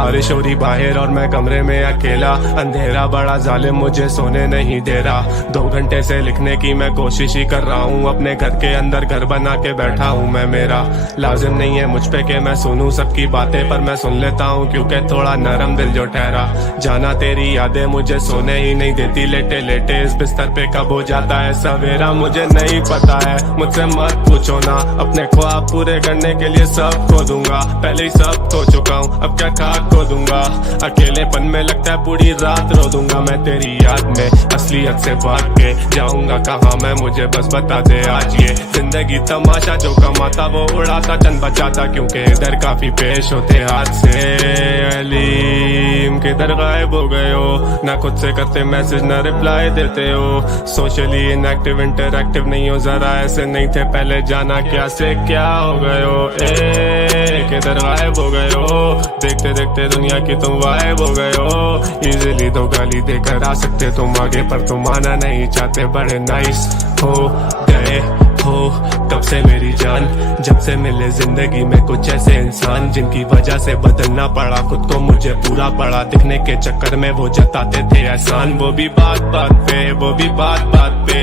बारिश हो रही बाहर और मैं कमरे में अकेला, अंधेरा बड़ा जालिम मुझे सोने नहीं दे रहा। 2 घंटे से लिखने की मैं कोशिश ही कर रहा हूँ, अपने घर के अंदर घर बना के बैठा हूँ मैं। मेरा लाजिम नहीं है मुझ पे कि मैं सुनूं सबकी बातें, पर मैं सुन लेता हूँ क्योंकि थोड़ा नरम दिल जो ठहरा। जाना तेरी यादें मुझे सोने ही नहीं देती, लेटे लेटे इस बिस्तर पे कब हो जाता है सवेरा मुझे नहीं पता है। मुझसे मत पूछो ना, अपने ख्वाब पूरे करने के लिए सब खो दूंगा, पहले ही सब खो चुका हूँ अब क्या खाक खो दूंगा। अकेलेपन में लगता है पूरी रात रो दूंगा मैं तेरी याद में, असलियत से भाग के जाऊंगा कहाँ मैं, मुझे बस बता दे आज। ये जिंदगी तमाशा, जो कमाता वो उड़ाता चंद बचाता, क्योंकि इधर काफी पेश होते हाथ से। अलीम किधर गायब हो गए हो, ना खुद से करते मैसेज ना रिप्लाई देते हो, सोशली इनएक्टिव इंटरएक्टिव नहीं हो, जरा ऐसे नहीं थे पहले, जाना क्या से क्या हो गए हो। किधर गायब हो गए हो, देखते देखते दुनिया की तुम गायब हो गए हो। इजीली तो गाली देकर आ सकते तुम आगे, पर तुम आना नहीं चाहते, बड़े नाइस हो गए हो कब से मेरी जान, जब से मिले जिंदगी में कुछ ऐसे इंसान, जिनकी वजह से बदलना पड़ा खुद को, मुझे पूरा पड़ा दिखने के चक्कर में वो जताते थे एहसान। वो भी बात बात पे, वो भी बात बात पे,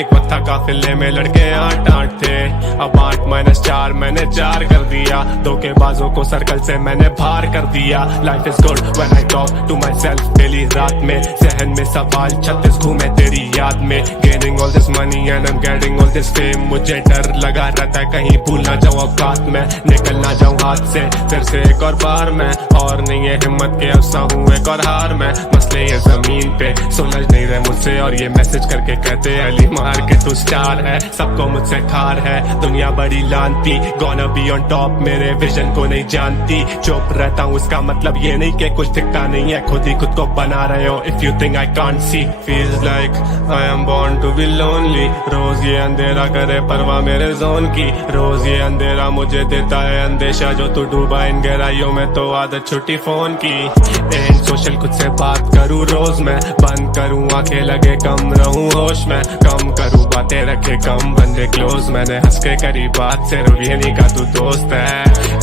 एक वक्त था काफिले में लड़के 8-8 थे, अब 8-4 मैंने 4 कर दिया। धोखेबाजों को सर्कल से मैंने बाहर कर दिया। Life is good when I talk to myself daily, रात में जहन में सवाल 36 घूमे तेरी याद में। Gaining all this money and I am getting all this fame, मुझे डर लगा रहता है कहीं भूल ना जाऊं औकात में, निकल ना जाऊं हाथ से फिर से एक और बार मैं, और नहीं है हिम्मत के अफसा हूँ एक और हार में। मसले ये जमीन पे सुलझ नहीं रहे मुझसे, और ये मैसेज करके कहते अली मार के तू स्टार है, सबको मुझसे ठार है दुनिया बड़ी लानती, गोना बी ऑन टॉप मेरे विजन को नहीं जानती। चुप रहता हूँ इसका मतलब ये नहीं कि कुछ दिखता नहीं है, खुद ही खुद को बना रहे हो। If you think I can't see, feels like I am born to be lonely, रोज ये अंधेरा करे परवाह मेरे जोन की, रोज ये अंधेरा मुझे देता है अंदेशा, जो तू डूबा इन गहराइयों में तो आदत छुट्टी फोन की। एंड सोशल खुद से बात करूँ रोज मैं, बंद करूँ आंखें लगे कम रहूँ होश में, कम करूँ बातें रखे कम बंदे क्लोज, मैंने हंस के करी बात सिर्फ ये नहीं का तू दोस्त है।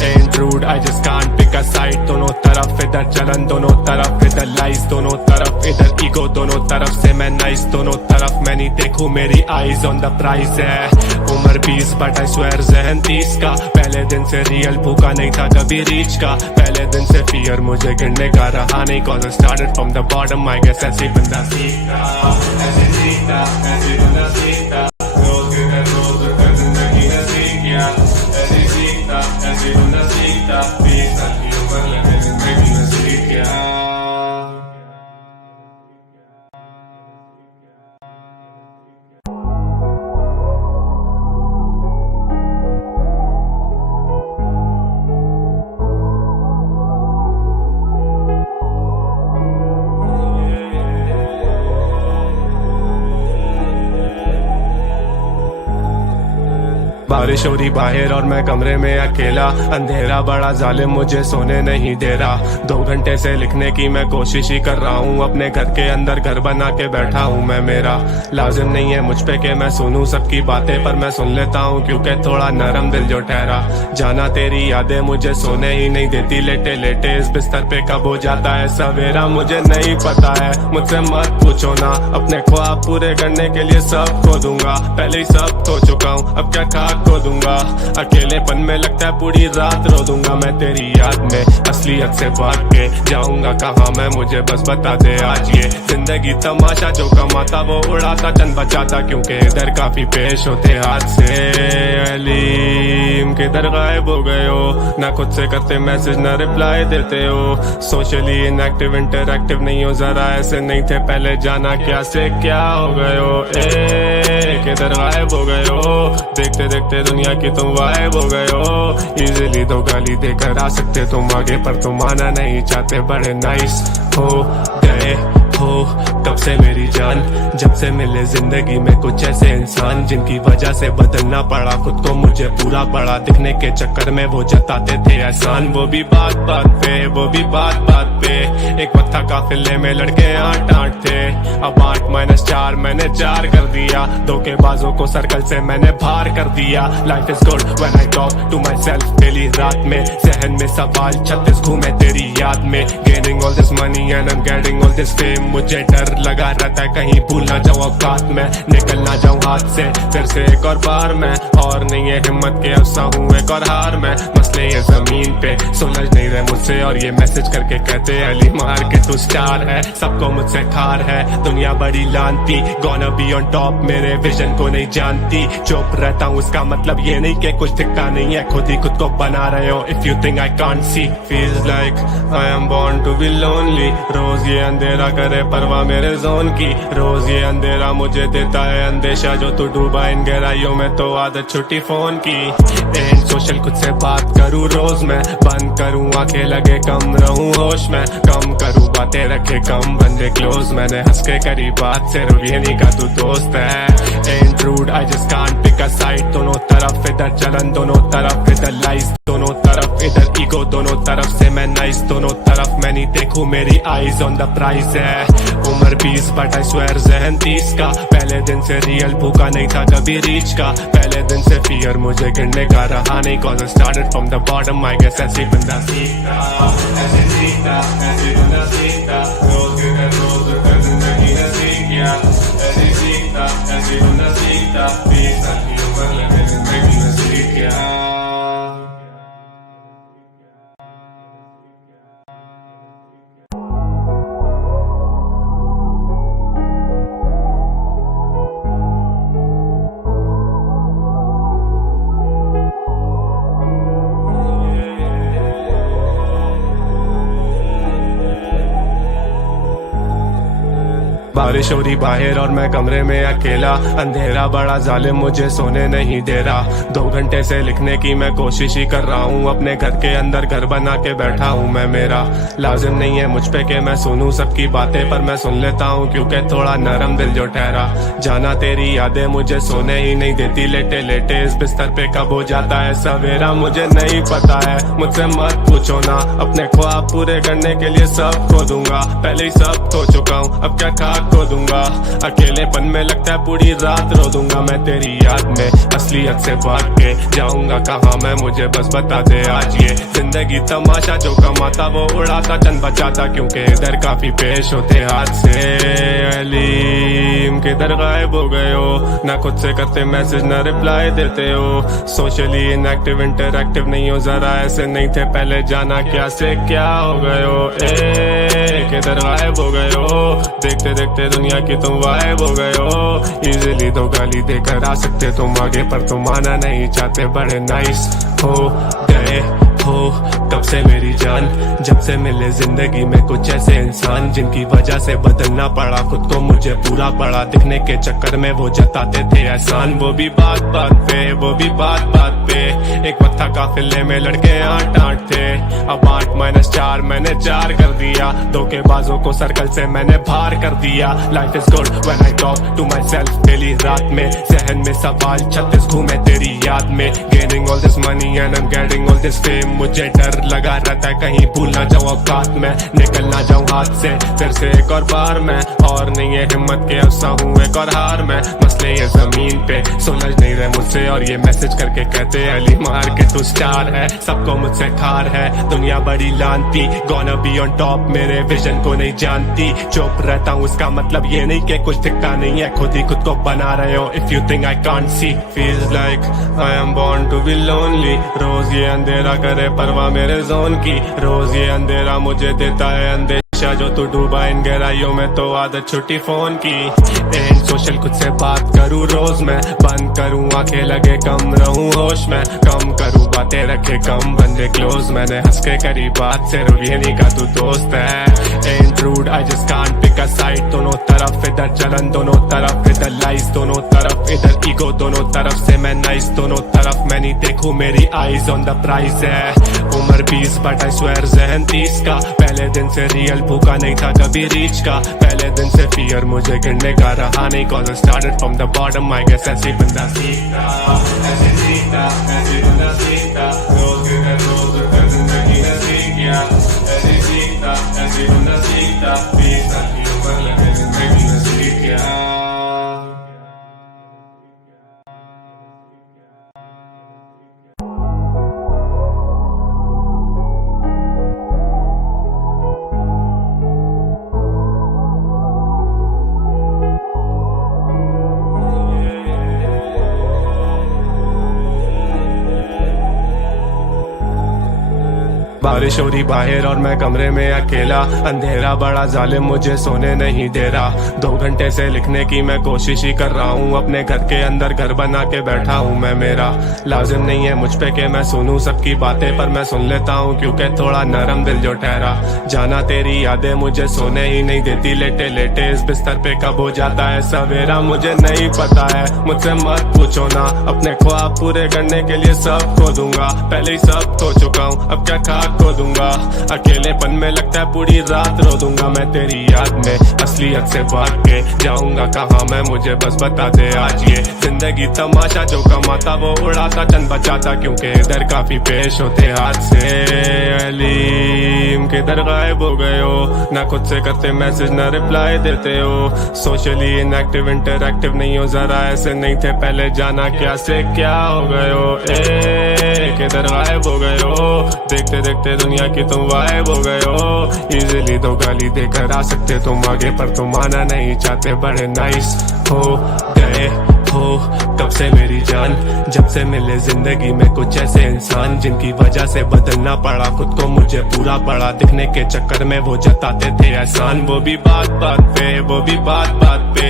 And rude I just can't pick a side, दोनों तरफ इधर जलन दोनों तरफ इधर लाइस, दोनों तरफ इधर ईगो दोनों तरफ से मैं नाइस, दोनों तरफ मैं नहीं देखूं मेरी आईज ऑन द प्राइस है। उम्र 20 बट आई स्वेयर जहन 30 का, पहले दिन से रियल भूखा नहीं था कभी रीच का, पहले दिन से फियर मुझे गिरने का रहा नहीं, cause I started from the bottom, I guess ऐसे बंदा सीखता, ऐसे बंदा सीखता, रोज के रोज कर जिंदगी ने सीख गया, ऐसे सीखता, ऐसे बंदा सीखता, 20 साल की उम्र लगे जिंदगी ने सीख गया। बारिश हो रही बाहर और मैं कमरे में अकेला, अंधेरा बड़ा जालिम मुझे सोने नहीं दे रहा। 2 घंटे से लिखने की मैं कोशिश ही कर रहा हूँ, अपने घर के अंदर घर बना के बैठा हूँ मैं। मेरा लाजिम नहीं है मुझ पे कि मैं सुनूं सबकी बातें, पर मैं सुन लेता हूँ क्योंकि थोड़ा नरम दिल जो ठहरा। जाना तेरी यादें मुझे सोने ही नहीं देती, लेटे लेटे इस बिस्तर पे कब हो जाता है सवेरा मुझे नहीं पता है। मुझसे मत पूछो ना, अपने ख्वाब पूरे करने के लिए सब खो दूंगा, पहले ही सब खो चुका हूँ अब क्या खाक खो दूंगा। अकेलेपन में लगता है पूरी रात रो दूंगा मैं तेरी याद में, असलियत से भाग के जाऊंगा कहाँ मैं, मुझे बस बता दे आज। ये जिंदगी तमाशा, जो कमाता वो उड़ाता चंद बचाता, क्योंकि इधर काफी पेश होते हाथ से। अलीम किधर गायब हो गए हो, ना खुद से करते मैसेज ना रिप्लाई देते हो, सोशली इनएक्टिव इंटरएक्टिव नहीं हो, जरा ऐसे नहीं थे पहले, जाना क्या से क्या हो गए हो। किधर गायब हो गए हो, देखते देखते दुनिया की तुम गायब हो गए हो। इजीली तो गाली देकर आ सकते तुम आगे, पर तुम आना नहीं चाहते, बड़े नाइस हो गए हो कब से मेरी जान, जब से मिले जिंदगी में कुछ ऐसे इंसान जिनकी वजह से बदलना पड़ा खुद को, मुझे पूरा पड़ा दिखने के चक्कर में वो जताते थे एहसान। वो भी बात बात पे, वो भी बात बात पे, एक वक्त था काफिले में लड़के 8-8 थे, अब 8-4 मैंने 4 कर दिया, धोखेबाजों को सर्कल से मैंने बाहर कर दिया। Life is good when I talk to myself daily, रात में जहन में सवाल 36 घूमे तेरी याद में, gaining all this money and I am getting all this fame, मुझे डर लगा रहता है कहीं भूल ना जाऊं औकात में, निकल ना जाऊं हाथ से फिर से एक और बार मैं, और नहीं है हिम्मत के अफसा हूँ एक और हार में, मसले ये जमीन पे सुलझ नहीं रहे मुझसे, और ये मैसेज करके कहते हैं अली मार के तू स्टार है, सबको मुझसे खार है दुनिया बड़ी लानती, गोना बी ऑन टॉप मेरे विजन को नहीं जानती, चुप रहता हूँ इसका मतलब ये नहीं कि कुछ दिखता नहीं है, खुद ही खुद को बना रहे हो। If you think I can't see, feels like I am born to be lonely, रोज ये अंधेरा करे परवाह मेरे जोन की, रोज ये अंधेरा मुझे देता है अंदेशा, जो तू डूबा इन गहराइयों में तो आदत छुट्टी फोन की, एंड सोशल खुद से बात करूँ रोज मैं, बंद करूँ आंखें लगे कम रहूँ होश में, कम करूँ बातें रखे कम बंदे क्लोज, मैंने हंस के करी बात सिर्फ ये नहीं का तू दोस्त है, and rude I just can't pick a side, दोनों तरफ इधर जलन दोनों तरफ इधर लाइस, दोनों तरफ इधर ईगो दोनों तरफ से मैं नाइस, दोनों तरफ मैं नहीं देखूं मेरी आईज ऑन द प्राइस है, उम्र 20 बट आई स्वेयर जहन 30 का, पहले दिन से रियल भूखा नहीं था कभी रीच का, पहले दिन से फियर मुझे गिरने का रहा नहीं, cause I started from the bottom I guess ऐसे बंदा सीखता, ऐसे सीखता, ऐसे बंदा सीखता, रोज कर जिंदगी ने सीख गया, ऐसे सीखता, ऐसे बंदा सीखता, 20 साल की उम्र लगे जिंदगी ने सीख गया। बारिश हो रही बाहर और मैं कमरे में अकेला, अंधेरा बड़ा जालिम मुझे सोने नहीं दे रहा, 2 घंटे से लिखने की मैं कोशिश ही कर रहा हूँ, अपने घर के अंदर घर बना के बैठा हूँ मैं, मेरा लाजिम नहीं है मुझ पे कि मैं सुनूं सबकी बातें, पर मैं सुन लेता हूँ क्योंकि थोड़ा नरम दिल जो ठहरा, जाना तेरी यादें मुझे सोने ही नहीं देती, लेटे लेटे इस बिस्तर पे कब हो जाता है सवेरा मुझे नहीं पता है, मुझसे मत पूछो ना, अपने ख्वाब पूरे करने के लिए सब खो दूंगा, पहले ही सब खो चुका हूँ अब क्या खाक खो दूंगा, अकेलेपन में लगता है पूरी रात रो दूंगा मैं तेरी याद में, असलियत से भाग के जाऊंगा कहाँ मैं, मुझे बस बता दे आज ये जिंदगी तमाशा, जो कमाता वो उड़ाता चंद बचाता, क्योंकि इधर काफी पेश होते हाथ से, अलीम किधर गायब हो गए हो, ना खुद से करते मैसेज ना रिप्लाई देते हो, सोशली इनएक्टिव इंटरएक्टिव नहीं हो, जरा ऐसे नहीं थे पहले, जाना क्या से क्या हो गए हो, किधर गायब हो गए हो, देखते देखते दुनिया की तुम वाइब हो गए हो, इजीली तो गाली देकर आ सकते तुम आगे, पर तुम आना नहीं चाहते, बड़े नाइस हो गए हो कब से मेरी जान, जब से मिले जिंदगी में कुछ ऐसे इंसान जिनकी वजह से बदलना पड़ा खुद को, मुझे पूरा पड़ा दिखने के चक्कर में वो जताते थे एहसान। वो भी बात बात पे, वो भी बात बात पे, एक वक्त था काफिले में लड़के 8-8 थे, अब 8-4 मैंने 4 कर दिया, धोखेबाजों को सर्कल से मैंने बाहर कर दिया। Life is good when I talk to myself daily, रात में जहन में सवाल 36 घूमे तेरी याद में, gaining all this money and I am getting all this fame, मुझे डर लगा रहता है कहीं भूल ना जाऊं औकात में, निकल ना जाऊं हाथ से फिर से एक और बार मैं, और नहीं है हिम्मत के अफसा हूँ एक और हार में, मसले ये जमीन पे सुलझ नहीं रहे मुझसे, और ये मैसेज करके कहते अली मार के तू स्टार है, सबको मुझसे खार है दुनिया बड़ी लानती, गोना बी ऑन टॉप मेरे विजन को नहीं जानती, चुप रहता हूँ इसका मतलब ये नहीं कि कुछ दिखता नहीं है, खुद ही खुद को बना रहे हो। If you think I can't see, feels like I am born to be lonely, रोज ये अंधेरा करे परवाह मेरे जोन की, रोज ये अंधेरा मुझे देता है अंदेशा, जो तू डूबा इन गहराइयों में तो आदत छुट्टी फोन की, एंड सोशल खुद से बात करूँ रोज मैं, बंद करूँ आंखें लगे कम रहूँ होश में, कम करूँ बातें रखे कम बंदे क्लोज, मैंने हंस के करी बात सिर्फ ये नहीं का तू दोस्त है, and rude I just can't pick a side, दोनों तरफ इधर जलन दोनों तरफ इधर लाइस, दोनों तरफ इधर ईगो दोनों तरफ से मैं नाइस, दोनों तरफ मैं नहीं देखूं मेरी आईज ऑन द प्राइस है, उम्र 20 बट आई स्वेयर जहन 30 का। पहले दिन से रियल भूखा नहीं था कभी रीच का, पहले दिन से फियर मुझे गिरने का रहा नहीं, cause I started from the bottom, I guess ऐसे बंदा सीखता, ऐसे सीखता, ऐसे बंदा सीखता, रोज कर जिंदगी ने सीख गया, ऐसे सीखता, ऐसे बंदा सीखता, 20 साल की उम्र लगे जिंदगी ने सीख गया। बारिश हो रही बाहर और मैं कमरे में अकेला, अंधेरा बड़ा जालिम मुझे सोने नहीं दे रहा, 2 घंटे से लिखने की मैं कोशिश ही कर रहा हूँ, अपने घर के अंदर घर बना के बैठा हूँ मैं। मेरा लाजिम नहीं है मुझ पे कि मैं सुनूं सबकी बातें, पर मैं सुन लेता हूँ क्योंकि थोड़ा नरम दिल जो ठहरा। जाना तेरी यादें मुझे सोने ही नहीं देती, लेटे लेटे इस बिस्तर पे कब हो जाता है सवेरा मुझे नहीं पता है, मुझसे मत पूछो ना, अपने ख्वाब पूरे करने के लिए सब खो दूंगा, पहले ही सब खो चुका हूँ अब क्या खाक खो दूंगा, अकेलेपन में लगता है पूरी रात रो दूंगा मैं तेरी याद में, असलियत से भाग के जाऊंगा कहाँ मैं, मुझे बस बता दे आज ये जिंदगी तमाशा, जो कमाता वो उड़ाता चंद बचाता, क्योंकि इधर काफी पेश होते हाथ से। अलीम किधर गायब हो गए हो, ना खुद से करते मैसेज ना रिप्लाई देते हो, सोशली इनएक्टिव इंटरएक्टिव नहीं हो, जरा ऐसे नहीं थे पहले, जाना क्या से क्या हो गए हो, किधर गायब हो गए हो, देखते देखते दुनिया की तुम वाइब हो गए हो, इजीली तो गाली देकर आ सकते तुम आगे, पर तुम आना नहीं चाहते, बड़े नाइस हो गए हो तब से मेरी जान, जब से मिले जिंदगी में कुछ ऐसे इंसान, जिनकी वजह से बदलना पड़ा खुद को, मुझे पूरा पड़ा दिखने के चक्कर में वो जताते थे एहसान, वो भी बात बात पे, वो भी बात बात पे,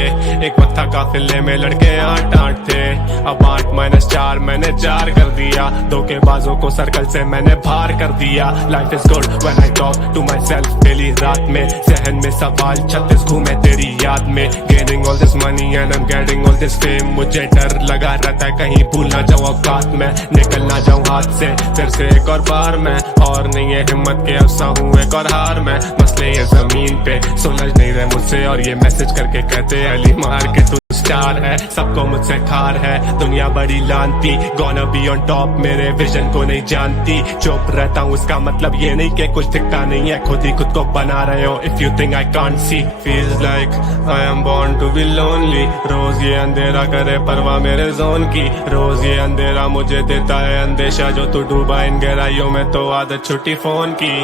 एक वक्त था काफिले में लड़के 8-8 थे, अब 8-4 मैंने 4 कर दिया, धोखेबाजों को सर्कल से मैंने बाहर कर दिया, life is good when I talk to myself daily रात में, जहन में सवाल 36 घूमे तेरी याद में, gaining all this money and I am getting all this fame, मुझे डर लगा रहता है कहीं भूल ना जाऊं औकात में, निकल ना जाऊं हाथ से फिर से एक और बार में, और नहीं है हिम्मत के अफसा हूँ एक और हार में, मसले ये जमीन पे सुलझ नहीं रहे मुझसे, और ये मैसेज करके कहते अली मार के तू स्टार है, सबको मुझसे ठार है, दुनिया बड़ी लानती, गोना बी ऑन टॉप, मेरे विजन को नहीं जानती, चुप रहता हूँ इसका मतलब ये नहीं कि कुछ दिखता नहीं है, खुद ही खुद को बना रहे हो, if you think I can't see, feels like I am born to be lonely, रोज ये अंधेरा करे परवाह मेरे जोन की, रोज ये अंधेरा मुझे देता है अंदेशा, जो तू डूबा इन गहराइयों में तो आदत छुट्टी फोन की,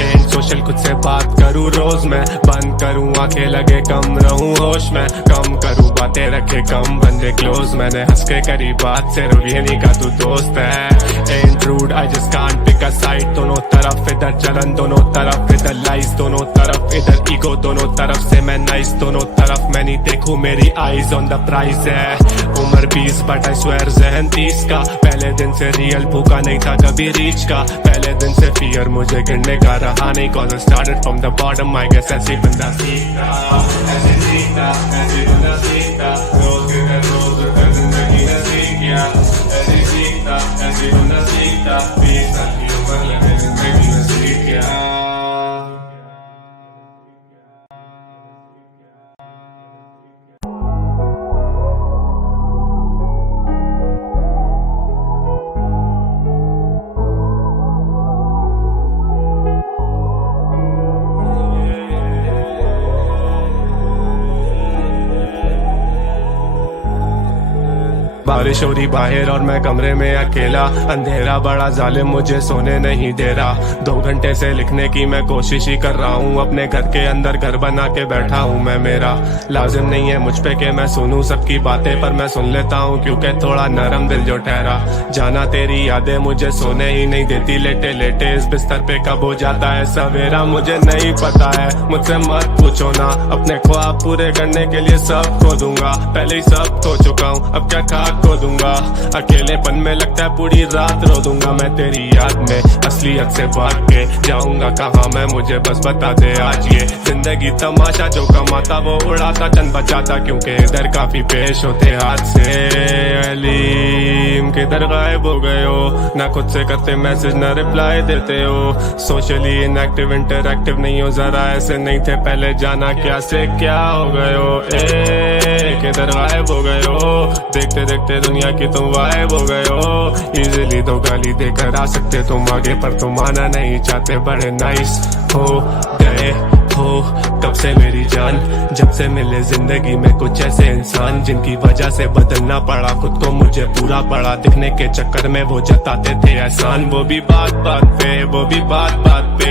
एंड सोशल खुद से बात करूँ रोज मैं, बंद करूँ आंखें लगे कम रहूँ होश में, कम करूँ बातें रखे कम बंदे क्लोज, मैंने हंस के करी बात से ये नहीं का तू दोस्त है, and rude I just can't pick a side, दोनों तरफ इधर जलन दोनों तरफ इधर लाइज, दोनों तरफ इधर ईगो दोनों तरफ से मैं नाइस, दोनों तरफ मैं नहीं देखूं मेरी आईज ऑन द प्राइस है, उम्र 20 बट आई स्वेयर जहन 30 का, पहले दिन से रियल भूखा नहीं था कभी रीच का, पहले दिन से फियर मुझे गिरने का रहा नहीं, cause I started from the bottom, I guess ऐसे बंदा सीखता, ऐसे सीखता, ऐसे बंदा सीखता, रोज कर जिंदगी ने सीख गया, ऐसे सीखता, ऐसे बंदा सीखता, 20 साल की उम्र लगे जिंदगी ने सीख गया। बारिश हो रही बाहर और मैं कमरे में अकेला, अंधेरा बड़ा जालिम मुझे सोने नहीं दे रहा, 2 घंटे से लिखने की मैं कोशिश ही कर रहा हूँ, अपने घर के अंदर घर बना के बैठा हूँ मैं। मेरा लाजिम नहीं है मुझ पे कि मैं सुनूं सबकी बातें, पर मैं सुन लेता हूँ क्योंकि थोड़ा नरम दिल जो ठहरा। जाना तेरी यादें मुझे सोने ही नहीं देती, लेटे लेटे इस बिस्तर पे कब हो जाता है सवेरा मुझे नहीं पता है, मुझसे मत पूछो ना, अपने ख्वाब पूरे करने के लिए सब खो दूंगा, पहले ही सब खो चुका हूँ अब क्या खाक रात को दूंगा। अकेलेपन में लगता है पूरी रात रो दूंगा मैं तेरी याद में। असलियत से भाग के जाऊंगा कहाँ मैं, मुझे बस बता दे आज। ये जिंदगी तमाशा, जो कमाता वो उड़ाता, चंद बचाता, क्योंकि इधर काफी पेश होते हाथ से। अलीम किधर गायब हो गए हो, ना खुद से करते मैसेज ना रिप्लाई देते हो। सोशली इनएक्टिव इंटरएक्टिव नहीं हो, जरा ऐसे नहीं थे पहले, जाना क्या से क्या हो गए हो। किधर गायब हो गए हो, देखते देखते दुनिया की तुम गायब हो गए हो। इजीली तो गाली देकर आ सकते तुम आगे, पर तुम आना नहीं चाहते, बड़े नाइस हो गए हो कब से मेरी जान। जब से मिले जिंदगी में कुछ ऐसे इंसान, जिनकी वजह से बदलना पड़ा खुद को, मुझे पूरा पड़ा दिखने के चक्कर में वो जताते थे एहसान। वो भी बात बात पे, वो भी बात बात पे।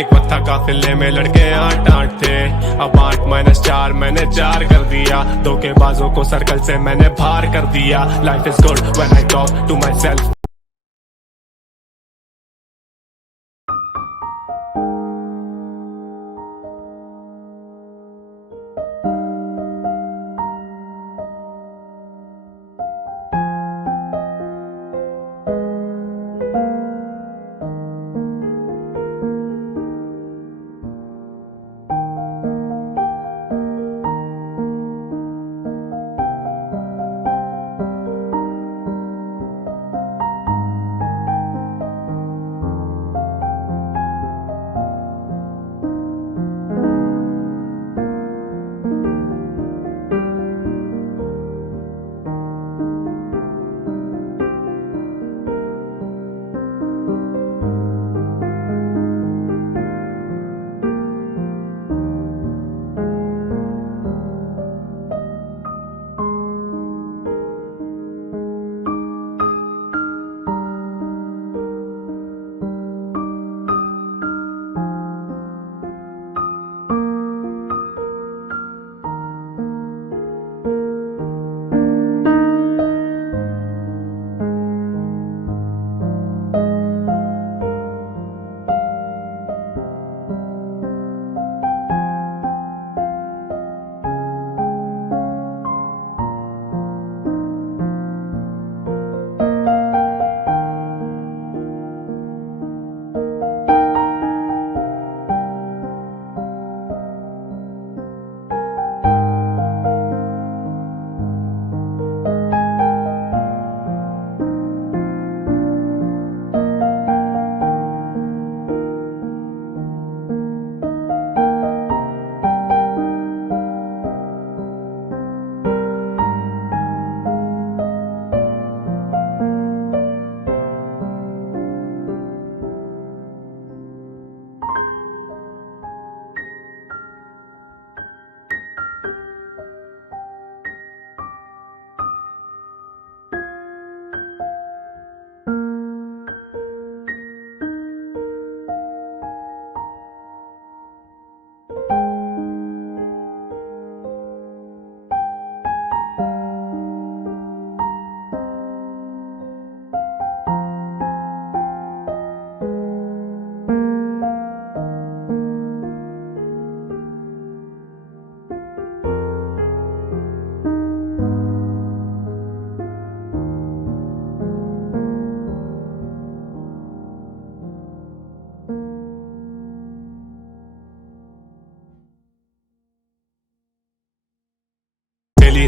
एक वक्त था काफिले में लड़के 8-8 थे, अब 8-4 मैंने 4 कर दिया। धोखेबाजों को सर्कल से मैंने बाहर कर दिया। Life is good when I talk to myself.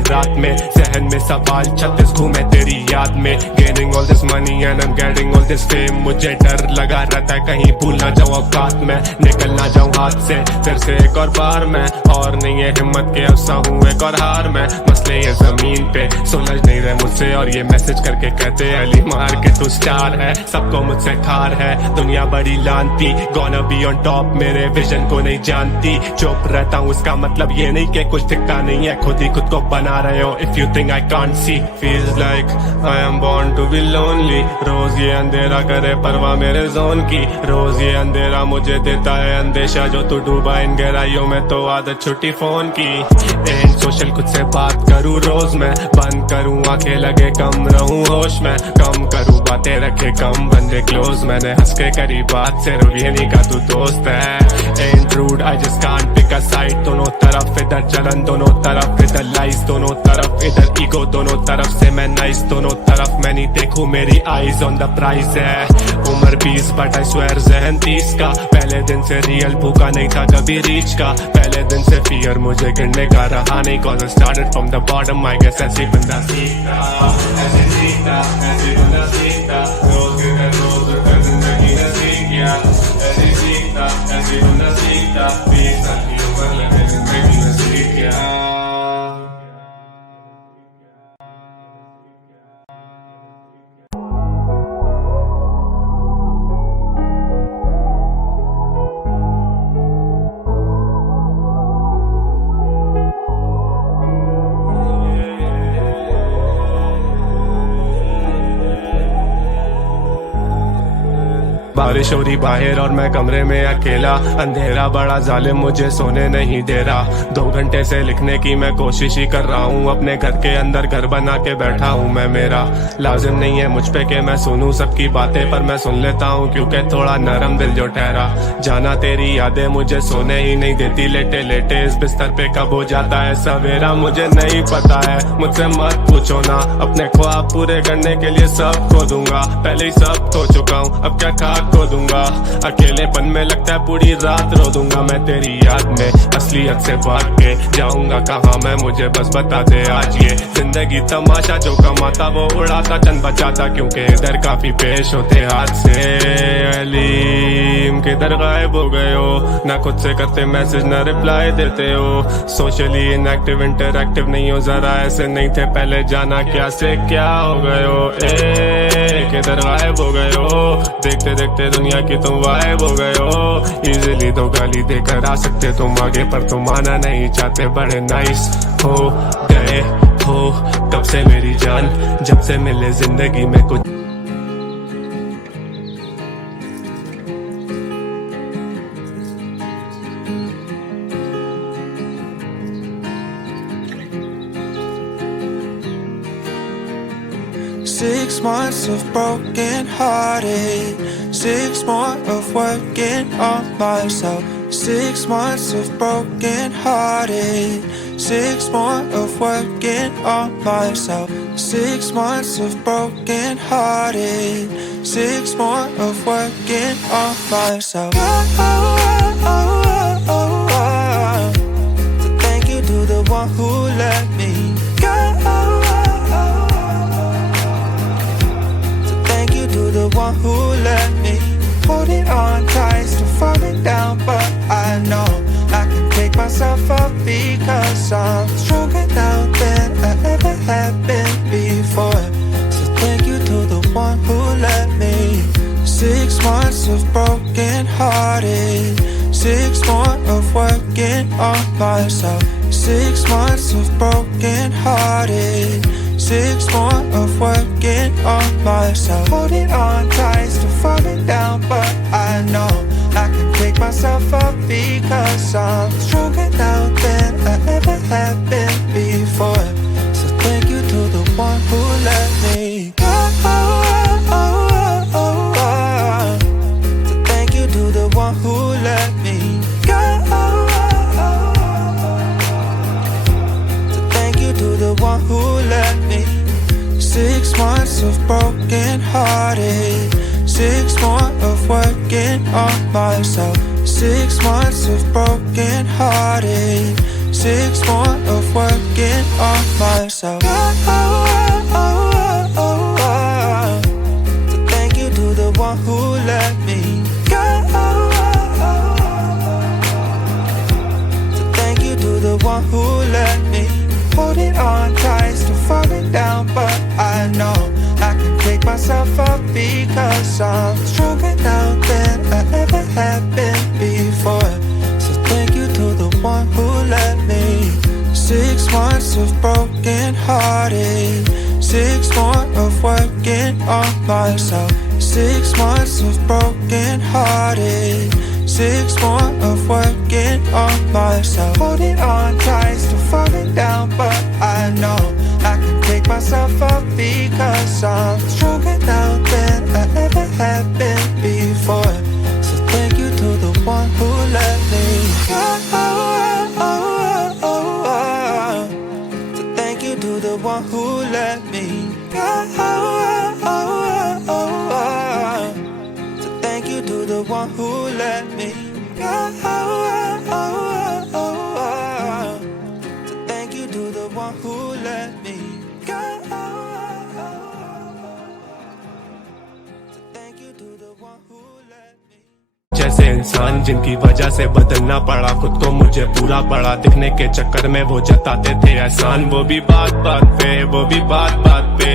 रात में जहन में सवाल 36 घूमे तेरी याद में। Gaining all this money and I am getting all this fame. मुझे डर लगा रहता है कहीं भूल ना जाऊं औकात में, निकल ना जाऊं हाथ से फिर से एक और बार में। और नहीं है हिम्मत के अफसा हूँ एक और हार में। मसले ये जमीन पे सुलझ नहीं रहे मुझसे, और ये मैसेज करके कहते अली मार के तू स्टार है। सबको मुझसे खार है दुनिया बड़ी लानती, गोना बी ऑन टॉप मेरे विजन को नहीं जानती। चुप रहता हूँ इसका मतलब ये नहीं कि कुछ दिखता नहीं है, खुद ही खुद को बना रहे हो। If you think I can't see, feels like I am born to be lonely. रोज ये अंधेरा करे परवाह मेरे जोन की, रोज ये अंधेरा मुझे देता है अंदेशा। जो तू डूबा इन गहराइयों में तो आदत छुट्टी फोन की। एंड सोशल खुद से बात करूँ रोज मैं, बंद करूँ आंखें लगे कम रहूँ होश में, कम करूँ बातें रखे कम, बंदे क्लोज मैंने हंस के करी बात, सिर्फ ये नहीं का तू दोस्त है। Intrude I just can't pick a side, दोनों तरफ इधर जलन, दोनों तरफ इधर लाइस, दोनों तरफ इधर ईगो, दोनों तरफ से मैं नाइस, दोनों तरफ मैं नहीं देखूं मेरी आईज ऑन द प्राइस है। उम्र 20 बट आई स्वेयर जहन 30 का, पहले दिन से रियल भूखा नहीं था कभी रीच का, पहले दिन से फियर मुझे गिरने का रहा नहीं, cause I started from the bottom, I guess ऐसे बंदा सीखता, ऐसे सीखता, ऐसे बंदा सीखता, रोज के घर रोज कर जिंदगी ने सीख गया, ऐसे सीखता, ऐसे बंदा सीखता, 20 साल की उम्र लगे जिंदगी ने सीख गया। बारिश हो रही बाहर और मैं कमरे में अकेला, अंधेरा बड़ा जालिम मुझे सोने नहीं दे रहा, 2 घंटे से लिखने की मैं कोशिश ही कर रहा हूँ, अपने घर के अंदर घर बना के बैठा हूँ मैं। मेरा लाजिम नहीं है मुझ पे कि मैं सुनूं सबकी बातें, पर मैं सुन लेता हूँ क्योंकि थोड़ा नरम दिल जो ठहरा। जाना तेरी यादें मुझे सोने ही नहीं देती, लेटे लेटे इस बिस्तर पे कब हो जाता है सवेरा मुझे नहीं पता है, मुझसे मत पूछो ना, अपने ख्वाब पूरे करने के लिए सब खो दूंगा, पहले ही सब खो चुका हूँ अब क्या खाक खो दूंगा, अकेलेपन में लगता है पूरी रात रो दूंगा मैं तेरी याद में, असलियत से भाग के जाऊंगा कहाँ मैं, मुझे बस बता दे आज ये जिंदगी तमाशा, जो कमाता वो उड़ाता चंद बचाता, क्योंकि इधर काफी पेश होते हाथ से। अलीम किधर गायब हो गए हो, ना खुद से करते मैसेज ना रिप्लाई देते हो, सोशली इनएक्टिव इंटरएक्टिव नहीं हो, जरा ऐसे नहीं थे पहले, जाना क्या से क्या हो गए हो, किधर गायब हो गए हो, देखते देखते दुनिया की तुम वाइब हो गए हो, इजीली तो गाली देकर आ सकते तुम आगे, पर तुम आना नहीं चाहते, बड़े नाइस हो गए हो कब से मेरी जान, जब से मिले जिंदगी में कुछ। Six months of broken hearted, 6 more of working on myself. 6 months of broken hearted, 6 more of working on myself. 6 months of broken hearted, 6 more of working on myself. So thank you to the one who let me go. To the one who let me holding on tight, still falling down, but I know I can pick myself up because I'm stronger now than I ever have been before. So thank you to the one who let me. 6 months of broken hearted, 6 more of working on myself. 6 months of broken hearted, 6 more of working on myself. Holding on tight, still falling down, but I know I can pick myself up because I'm stronger now than I ever have been before. So thank you to the one who let me go. So thank you to the one who let me go. So thank you to the one who let me. 6 months of broken hearted, 6 more of working on myself. 6 months of broken hearted, 6 more of working on myself. So thank you to the one who let me go. So thank you to the one who let me. Holding on tight, still falling down, but I know I can pick myself up because I'm stronger now than I ever have been before. So thank you to the one who let me. 6 months of broken hearted, 6 more of working on myself. 6 months of broken hearted, 6 more of working on myself. Holding on tight, still falling down, but I know I can pick myself up because I'm stronger now than never happened before. So thank you to the one who let me go. So thank you to the one who let me go. So thank you to the one who let me go. So thank you to the one who let me go. So thank you to the one who let me. जैसे इंसान जिनकी वजह से बदलना पड़ा खुद को, मुझे पूरा पड़ा दिखने के चक्कर में वो जताते थे एहसान। वो भी बात बात पे, वो भी बात बात पे।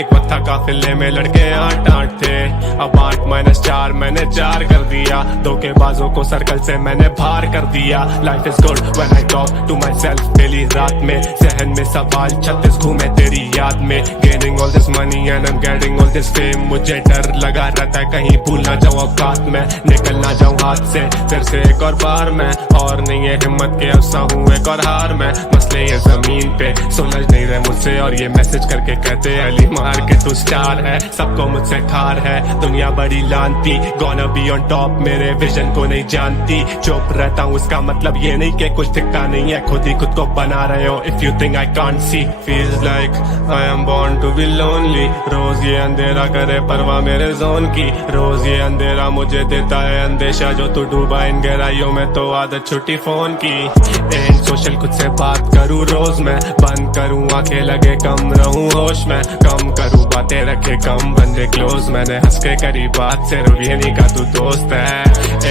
एक वक्त था काफिले में लड़के 8-8 थे, अब 8-4 मैंने 4 कर दिया। धोखेबाजों को सर्कल से मैंने बाहर कर दिया। Life is good when I talk to myself daily रात में। जहन में सवाल 36 घूमे तेरी याद में। Gaining all this money and I am getting all this fame. मुझे डर लगा रहता है कहीं भूल ना जाऊं औकात में, निकल ना जाऊं हाथ से फिर से एक और बार मैं। और नहीं है हिम्मत के अफसा हूँ एक और हार मैं। मसले ये जमीन पे सुलझ नहीं रहे मुझसे, और ये मैसेज करके कहते अली मार के तू स्टार है। सबको मुझसे ठार है दुनिया बड़ी लानती, गोना बी ऑन टॉप मेरे विजन को नहीं जानती। चुप रहता हूँ इसका मतलब ये नहीं कि कुछ दिखता नहीं है, खुद ही खुद को बना रहे हो। If you think I can't see, feels like I am born to be lonely. रोज ये अंधेरा करे परवाह मेरे जोन की, रोज ये अंधेरा मुझे देता है अंदेशा। जो तू डूबा इन गहराइयों में तो आदत छुट्टी फोन की। एंड सोशल खुद से बात करूँ रोज मैं, बंद करूँ आंखें लगे कम रहूँ होश में। कम करूँ बातें रखे कम बंदे क्लोज, मैंने हंस के करी बात सिर्फ ये नहीं का तू दोस्त है।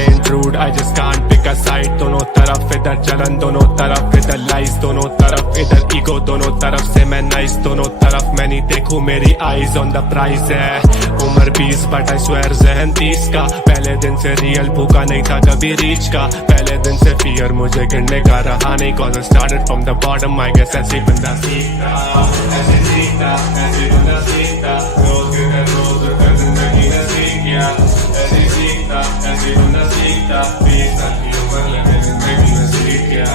And rude I just can't pick a side, दोनों तरफ इधर जलन दोनों तरफ इधर लाइस, दोनों तरफ इधर ईगो दोनों तरफ से मैं नाइस। दोनों तरफ मैं नहीं देखूं मेरी आईज ऑन द प्राइस है। उम्र 20 बट आई स्वेयर जहन 30 का। पहले दिन से रियल भूखा नहीं था कभी रीच का, पहले दिन से फियर मुझे गिरने का रहा नहीं। Cause I started from the bottom, I guess ऐसे बंदा सीखता, ऐसे सीखता, ऐसे बंदा सीखता। रोज गिर रोज कर जिंदगी ने सीख गया, ऐसे सीखता, ऐसे बंदा सीखता। 20 साल की उम्र लगे जिंदगी ने सीख गया।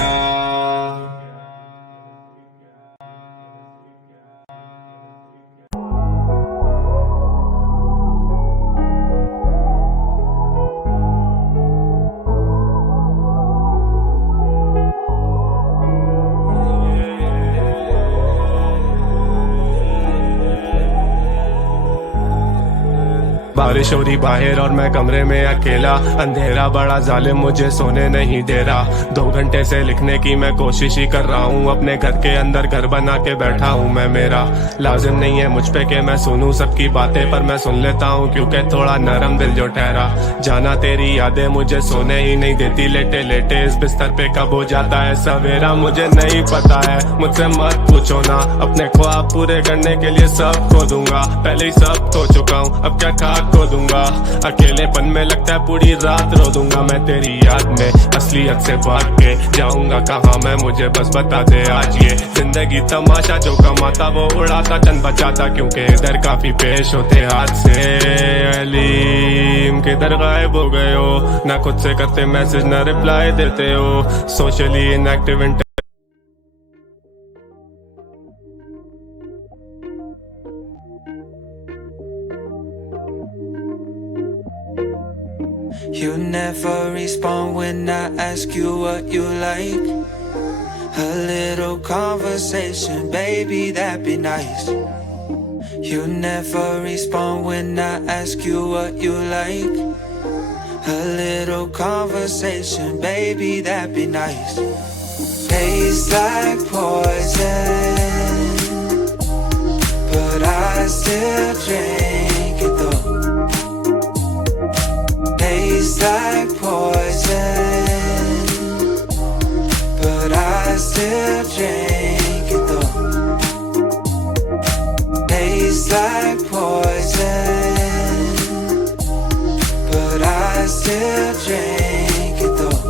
बारिश हो रही बाहर और मैं कमरे में अकेला, अंधेरा बड़ा जालिम मुझे सोने नहीं दे रहा। 2 घंटे से लिखने की मैं कोशिश ही कर रहा हूँ, अपने घर के अंदर घर बना के बैठा हूँ मैं। मेरा लाजिम नहीं है मुझ पे कि मैं सुनूं सबकी बातें, पर मैं सुन लेता हूँ क्योंकि थोड़ा नरम दिल जो ठहरा। जाना तेरी यादें मुझे सोने ही नहीं देती, लेटे लेटे इस बिस्तर पे कब हो जाता है सवेरा मुझे नहीं पता है। मुझसे मत पूछो ना, अपने ख्वाब पूरे करने के लिए सब खो दूंगा। पहले ही सब खो चुका हूँ, अब क्या खाक खो दूंगा। अकेलेपन में लगता है पूरी रात रो दूंगा मैं तेरी याद में। असलियत से भाग के जाऊंगा कहाँ मैं, मुझे बस बता दे आज। ये जिंदगी तमाशा जो कमाता वो उड़ाता चंद बचाता, क्योंकि इधर काफी पेश होते हाथ से। अलीम किधर गायब हो गए हो, ना खुद से करते मैसेज ना रिप्लाई देते हो। Socially inactive You never respond when I ask you what you like. A little conversation, baby, that'd be nice. You never respond when I ask you what you like. A little conversation, baby, that'd be nice. Tastes like poison, but I still drink it though. Tastes like poison, but I still drink it though. Tastes like poison, but I still drink it though.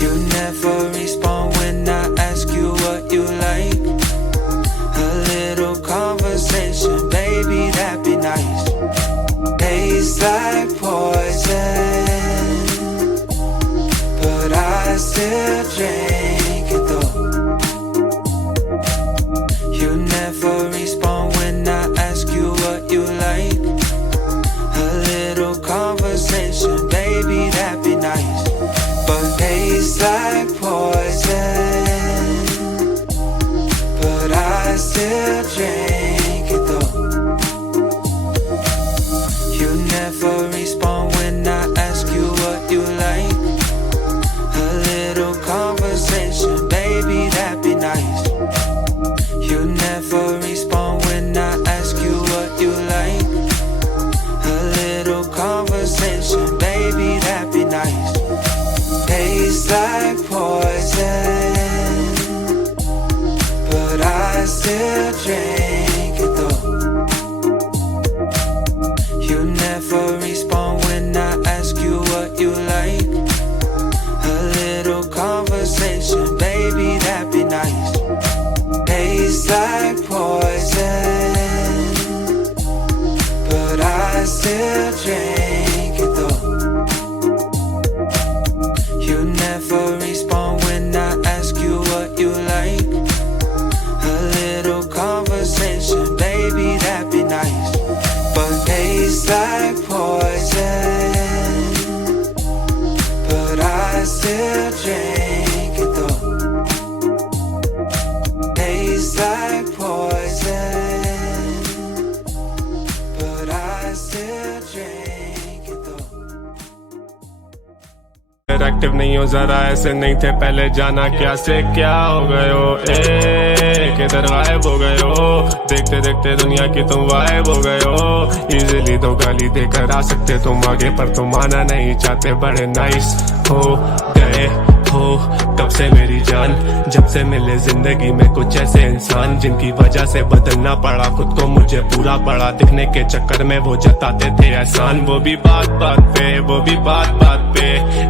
You never respond when I ask you what you like. A little conversation, baby, that'd be nice. Tastes like poison, but I still drink it though. You never respond when I ask you what you like. A little conversation, baby, that'd be nice. Tastes like poison, but I still drink it though. You never respond when I ask you what you like. A little conversation, baby, that'd be nice. Tastes like poison, but I still drink it though. You never respond when I ask you what you like. A little conversation, baby, that'd be nice. Tastes like poison, but I still drink it though. You never respond when I ask you what you like. conversation, baby, that'd be nice. Tastes like poison, but I still drink it though. You never respond when I ask you what you like. A little conversation, baby, that'd be nice. Tastes like poison, but I still drink it though. You never respond when I ask you what you like. A little conversation, baby, that'd be nice. But tastes like poison, but I still drink it though. Tastes like poison, but I still drink it though. Active नहीं हो जरा, ऐसे नहीं थे पहले, जाना क्या से क्या हो गए हो, किधर गायब हो गए हो, देखते देखते दुनिया की तुम वाइब हो गए हो। इजीली तो गाली देकर आ सकते तुम आगे, पर तुम आना नहीं चाहते, बड़े नाइस हो गए हो कब से मेरी जान, जब से मिले जिंदगी में कुछ ऐसे इंसान जिनकी वजह से बदलना पड़ा खुद को, मुझे पूरा पड़ा दिखने के चक्कर में वो जताते थे एहसान। वो भी बात बात पे, वो भी बात बात पे,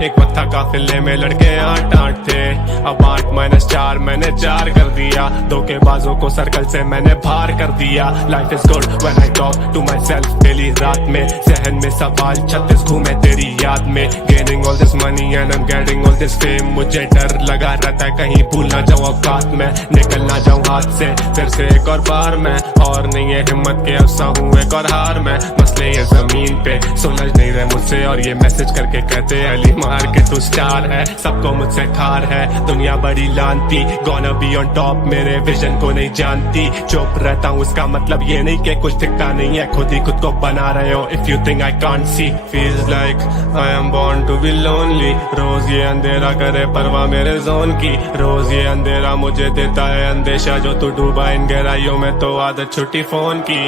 एक पत्थर काफिले में लड़के 8-8 थे, अब 8-4 मैंने 4 कर दिया, धोखेबाजों को सर्कल से मैंने बाहर कर दिया। Life is good when I talk to myself daily, रात में जहन में सवाल 36 घूमे तेरी याद में। Gaining all this money and I am getting all this fame, मुझे डर लगा रहता है कहीं भूल ना जाऊं औकात में, निकल ना जाऊं हाथ से फिर से एक और बार मैं, और नहीं है हिम्मत के अफसा हूँ एक और हार में। मसले ये जमीन पे सुलझ नहीं रहे मुझसे, और ये मैसेज करके कहते अली मार के तू स्टार है, सबको मुझसे ठार है दुनिया बड़ी लानती, गोना बी ऑन टॉप मेरे विजन को नहीं जानती। चुप रहता हूँ इसका मतलब ये नहीं कि कुछ दिखता नहीं है, खुद ही खुद को बना रहे हो। If you think I can't see, feels like I am born to be lonely, रोज ये अंधेरा करे परवाह मेरे जोन की, रोज ये अंधेरा मुझे देता है अंदेशा, जो तू डूबा इन गहराइयों में तो आदत छुट्टी फोन की।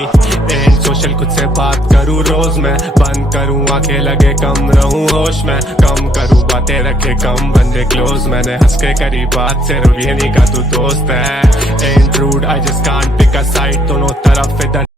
एंड सोशल खुद से बात करूँ रोज मैं, बंद करूँ आंखें लगे कम रहूँ होश में, कम करूँ बातें रखे कम बंदे क्लोज, मैंने हंस के करी बात सिर्फ ये नहीं का तू दोस्त है। And rude I just can't pick a side, दोनों तरफ इधर